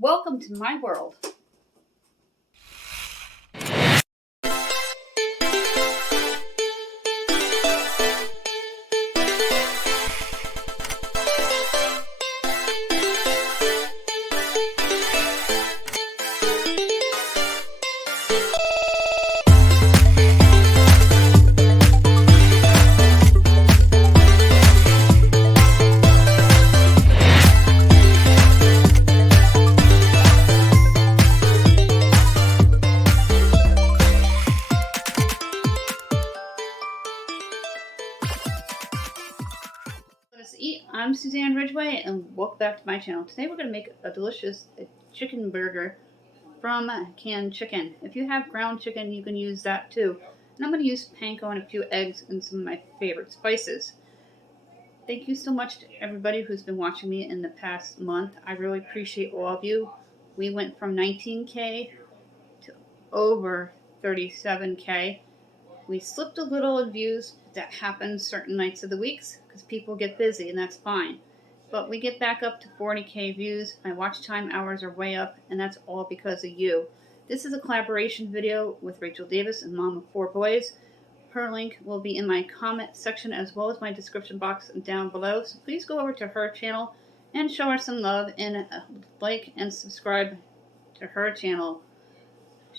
Welcome to my world. I'm Suzanne Ridgway and welcome back to my channel. Today we're going to make a delicious chicken burger from canned chicken. If you have ground chicken, you can use that too. And I'm going to use panko and a few eggs and some of my favorite spices. Thank you so much to everybody who's been watching me in the past month. I really appreciate all of you. We went from 19K to over 37K. We slipped a little in views. That happens certain nights of the weeks because people get busy, and that's fine. But we get back up to 40K views. My watch time hours are way up, and that's all because of you. This is a collaboration video with Rachel Davis and Mom of 4 boys. Her link will be in my comment section as well as my description box down below. So please go over to her channel and show her some love and like and subscribe to her channel.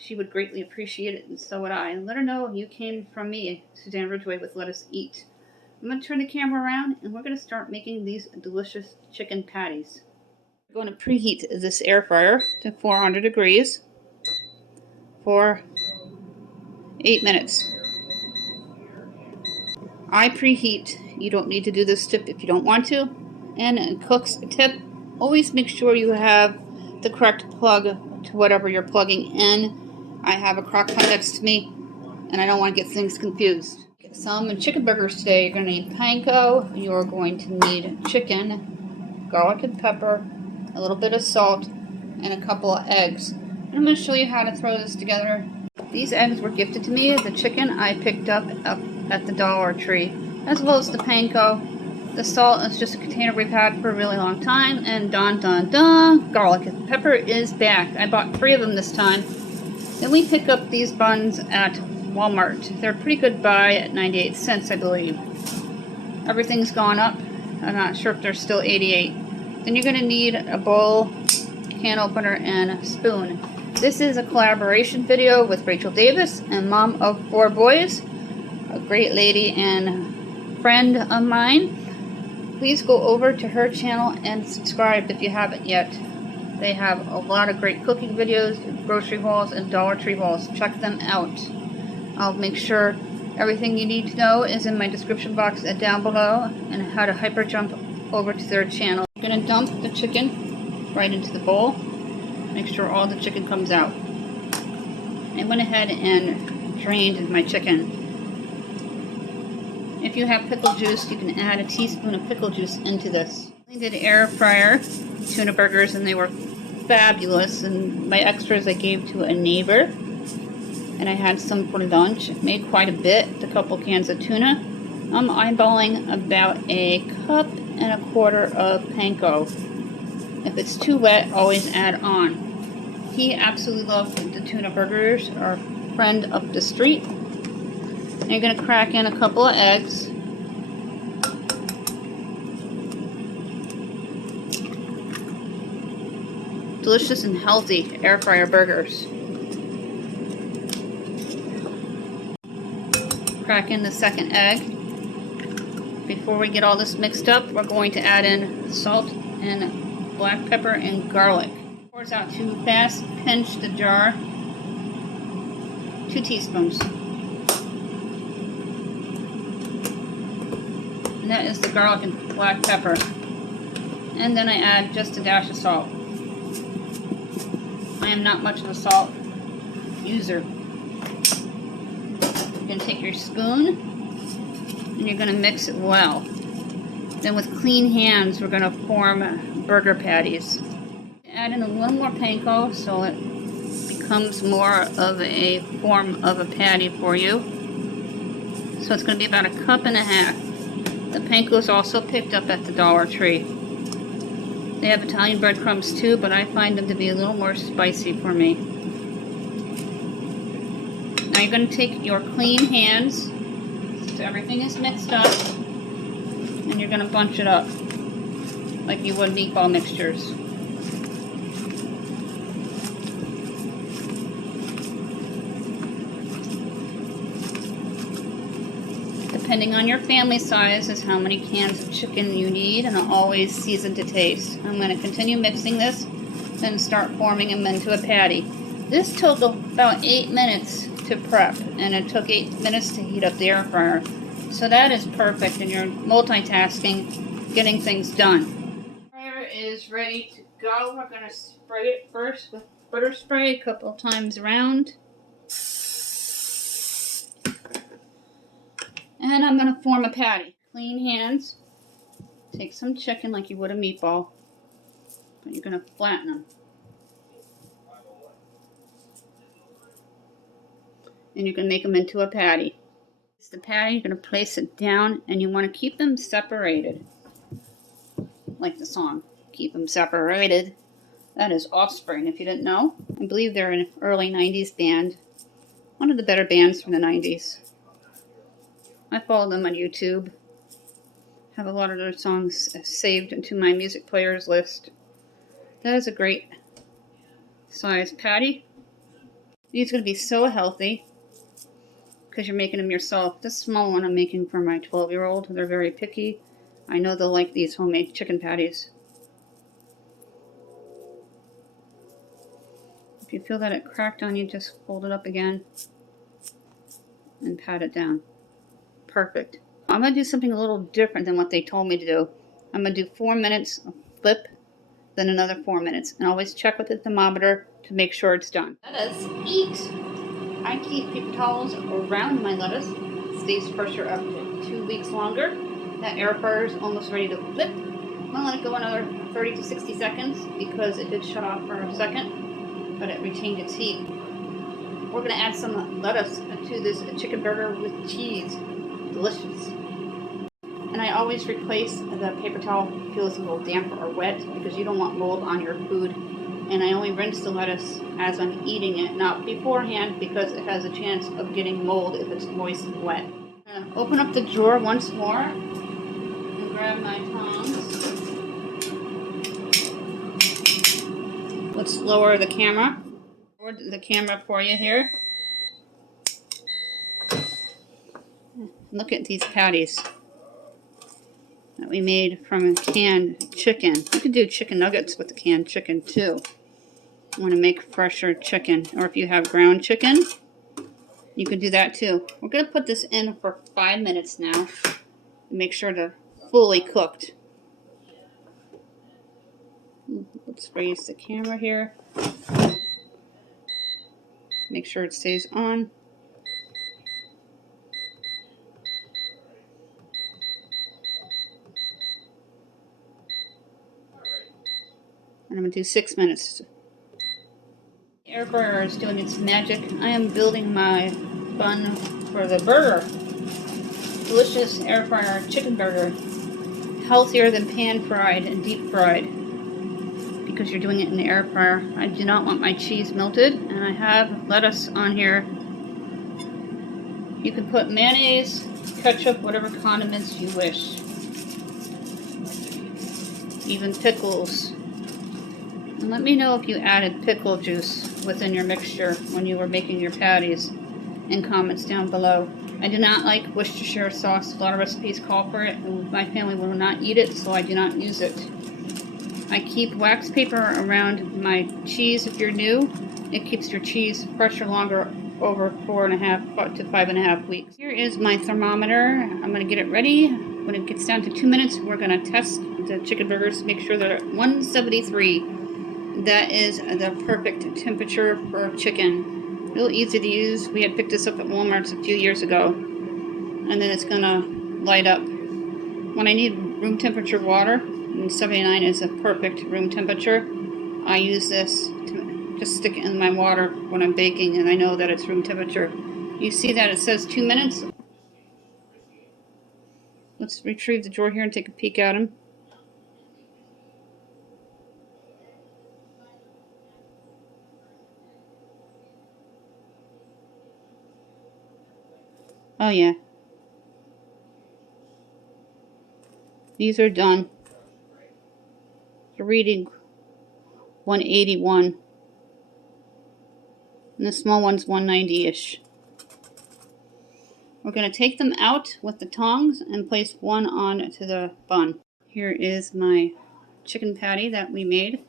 She would greatly appreciate it, and so would I. And let her know you came from me, Suzanne Ridgway, with Let Us Eat. I'm going to turn the camera around, and we're going to start making these delicious chicken patties. We're going to preheat this air fryer to 400 degrees for 8 minutes. I preheat. You don't need to do this tip if you don't want to. And a cook's tip, always make sure you have the correct plug to whatever you're plugging in. I have a crock pot next to me, and I don't want to get things confused. Get some chicken burgers today. You're going to need panko. You're going to need chicken, garlic and pepper, a little bit of salt, and a couple of eggs. And I'm going to show you how to throw this together. These eggs were gifted to me. The chicken I picked up at the Dollar Tree, as well as the panko. The salt is just a container we've had for a really long time, and garlic and pepper is back. I bought 3 of them this time. Then we pick up these buns at Walmart. They're a pretty good buy at 98 cents, I believe. Everything's gone up. I'm not sure if they're still 88. Then you're going to need a bowl, can opener, and a spoon. This is a collaboration video with Rachel Davis and Mom of 4 boys, a great lady and friend of mine. Please go over to her channel and subscribe if you haven't yet. They have a lot of great cooking videos, grocery hauls, and Dollar Tree hauls. Check them out. I'll make sure everything you need to know is in my description box down below, and how to hyper jump over to their channel. I'm going to dump the chicken right into the bowl. Make sure all the chicken comes out. I went ahead and drained my chicken. If you have pickle juice, you can add a teaspoon of pickle juice into this. I did air fryer tuna burgers, and they were fabulous. And my extras I gave to a neighbor, and I had some for lunch. Made quite a bit, a couple cans of tuna. I'm eyeballing about a cup and a quarter of panko. If it's too wet, always add on. He absolutely loved the tuna burgers, our friend up the street. And you're going to crack in a couple of eggs. Delicious and healthy air fryer burgers. Crack in the second egg. Before we get all this mixed up, we're going to add in salt and black pepper and garlic. Pours out too fast. Pinch the jar. 2 teaspoons. And that is the garlic and black pepper. And then I add just a dash of salt. I am not much of a salt user. You're going to take your spoon and you're going to mix it well. Then with clean hands, we're going to form burger patties. Add in a little more panko so it becomes more of a form of a patty for you. So it's going to be about a cup and a half. The panko is also picked up at the Dollar Tree. They have Italian breadcrumbs too, but I find them to be a little more spicy for me. Now you're going to take your clean hands, so everything is mixed up, and you're going to bunch it up like you would meatball mixtures. Depending on your family size is how many cans of chicken you need, and always season to taste. I'm going to continue mixing this, then start forming them into a patty. This took about 8 minutes to prep, and it took 8 minutes to heat up the air fryer. So that is perfect, and you're multitasking, getting things done. The fryer is ready to go. We're going to spray it first with butter spray a couple times around. And I'm going to form a patty. Clean hands. Take some chicken like you would a meatball. But you're going to flatten them. And you can make them into a patty. It's the patty, you're going to place it down, and you want to keep them separated. Like the song, keep them separated. That is Offspring, if you didn't know. I believe they're an early 90s band. One of the better bands from the 90s. I follow them on YouTube. Have a lot of their songs saved into my music players list. That is a great size patty. These are going to be so healthy because you're making them yourself. This small one I'm making for my 12-year-old. They're very picky. I know they'll like these homemade chicken patties. If you feel that it cracked on you, just fold it up again and pat it down. Perfect. I'm going to do something a little different than what they told me to do. I'm going to do 4 minutes of flip, then another 4 minutes. And always check with the thermometer to make sure it's done. Let us eat. I keep paper towels around my lettuce. It stays fresher up to 2 weeks longer. That air fryer is almost ready to flip. I'm going to let it go another 30 to 60 seconds because it did shut off for a second, but it retained its heat. We're going to add some lettuce to this chicken burger with cheese. Delicious. And I always replace the paper towel if it feels a little damp or wet because you don't want mold on your food. And I only rinse the lettuce as I'm eating it, not beforehand, because it has a chance of getting mold if it's moist and wet. I'm going to open up the drawer once more and grab my tongs. Let's lower the camera. Lower the camera for you here. Look at these patties that we made from canned chicken. You could do chicken nuggets with the canned chicken too. You want to make fresher chicken, or if you have ground chicken, you could do that too. We're going to put this in for 5 minutes now to make sure they're fully cooked. Let's raise the camera here. Make sure it stays on. And I'm going to do 6 minutes. The air fryer is doing its magic. I am building my bun for the burger. Delicious air fryer chicken burger. Healthier than pan fried and deep fried because you're doing it in the air fryer. I do not want my cheese melted, and I have lettuce on here. You can put mayonnaise, ketchup, whatever condiments you wish. Even pickles. And let me know if you added pickle juice within your mixture when you were making your patties in comments down below. I do not like Worcestershire sauce. A lot of recipes call for it, and my family will not eat it, so I do not use it. I keep wax paper around my cheese if you're new. It keeps your cheese fresher longer, over 4.5 to 5.5 weeks. Here is my thermometer. I'm going to get it ready. When it gets down to 2 minutes, we're going to test the chicken burgers to make sure they're at 173. That is the perfect temperature for chicken. Real easy to use. We had picked this up at Walmart a few years ago. And then it's going to light up. When I need room temperature water, and 79 is a perfect room temperature, I use this to just stick it in my water when I'm baking, and I know that it's room temperature. You see that it says 2 minutes? Let's retrieve the drawer here and take a peek at them. Oh yeah, these are done. The reading 181, and the small one's 190-ish. We're going to take them out with the tongs and place one on to the bun. Here is my chicken patty that we made.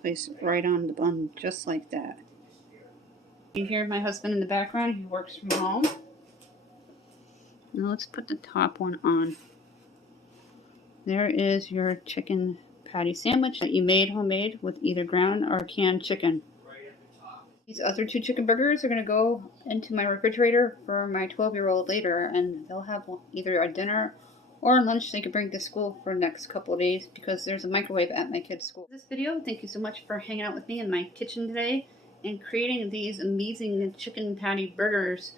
Place it right on the bun, just like that. You hear my husband in the background, he works from home. Now let's put the top one on. There is your chicken patty sandwich that you made homemade with either ground or canned chicken. These other two chicken burgers are going to go into my refrigerator for my 12-year-old later, and they'll have either a dinner or lunch they can bring to school for the next couple of days because there's a microwave at my kids' school. This video, thank you so much for hanging out with me in my kitchen today and creating these amazing chicken patty burgers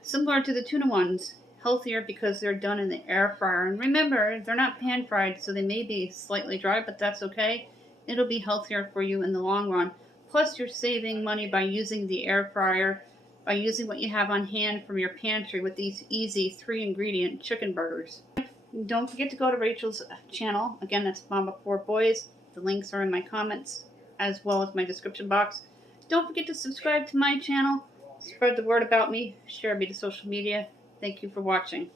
similar to the tuna ones. Healthier because they're done in the air fryer. And remember, they're not pan fried, so they may be slightly dry, but that's okay. It'll be healthier for you in the long run. Plus, you're saving money by using the air fryer, by using what you have on hand from your pantry with these easy 3-ingredient chicken burgers. Don't forget to go to Rachel's channel. Again, that's Mama 4 Boys. The links are in my comments as well as my description box. Don't forget to subscribe to my channel. Spread the word about me. Share me to social media. Thank you for watching.